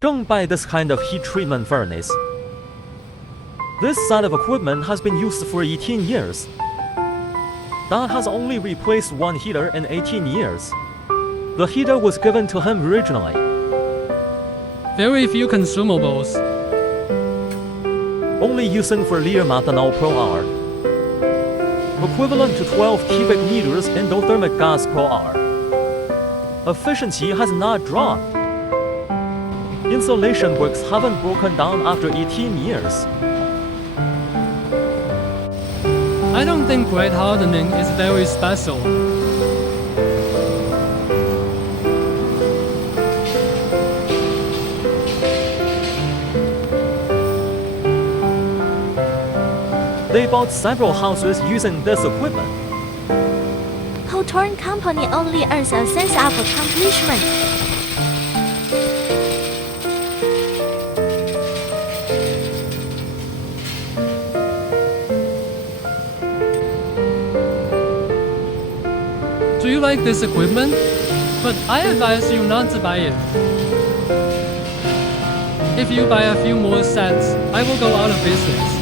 Don't buy this kind of heat treatment furnace. This set of equipment has been used for 18 years. Dad has only replaced one heater in 18 years. The heater was given to him originally. Very few consumables. Only using for liter methanol per hour. Equivalent to 12 cubic meters endothermic gas per hour. Efficiency has not dropped. Insulation bricks haven't broken down after 18 years. I don't think great hardening is very special. They bought several houses using this equipment. Hou Torng company only earns a sense of accomplishment. Do you like this equipment? But I advise you not to buy it. If you buy a few more sets, I will go out of business.